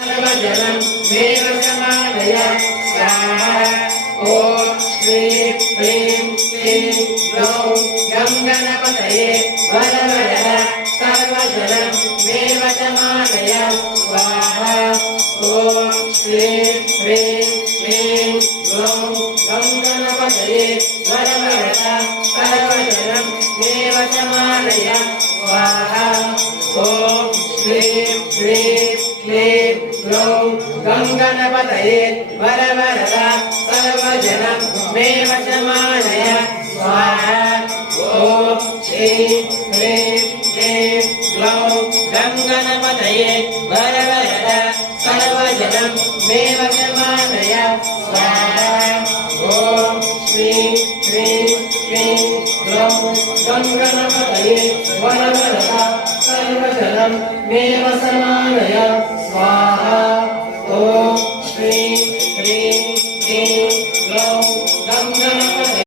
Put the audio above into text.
सर्वजनं मे वशमानय स्वाहा ॐ श्रीं ह्रीं क्लीं ग्लौं गं गणपतये वरवरद सर्वजनं मे वशमानय स्वाहा ॐ श्रीं ह्रीं क्लीं ग्लौं गं गणपतये वरवरद सर्वजनं मे वशमानय स्वाहा ॐ श्रीं ह्रीं क्लीं ग्लौं गं गणपतये वरवरद सर्वजनं मे वशमानय स्वाहा ॐ श्रीं ह्रीं क्लीं ग्लौं गं गणपतये वरवरद सर्वजनं मे वशमानय स्वाहा ॐ श्रीं ह्रीं क्लीं ग्लौं गं गणपतये वरवरद सर्वजनं मे वशमानय स्वाहा ॐ श्रीं ह्रीं क्लीं ग्लौं गं गणपतये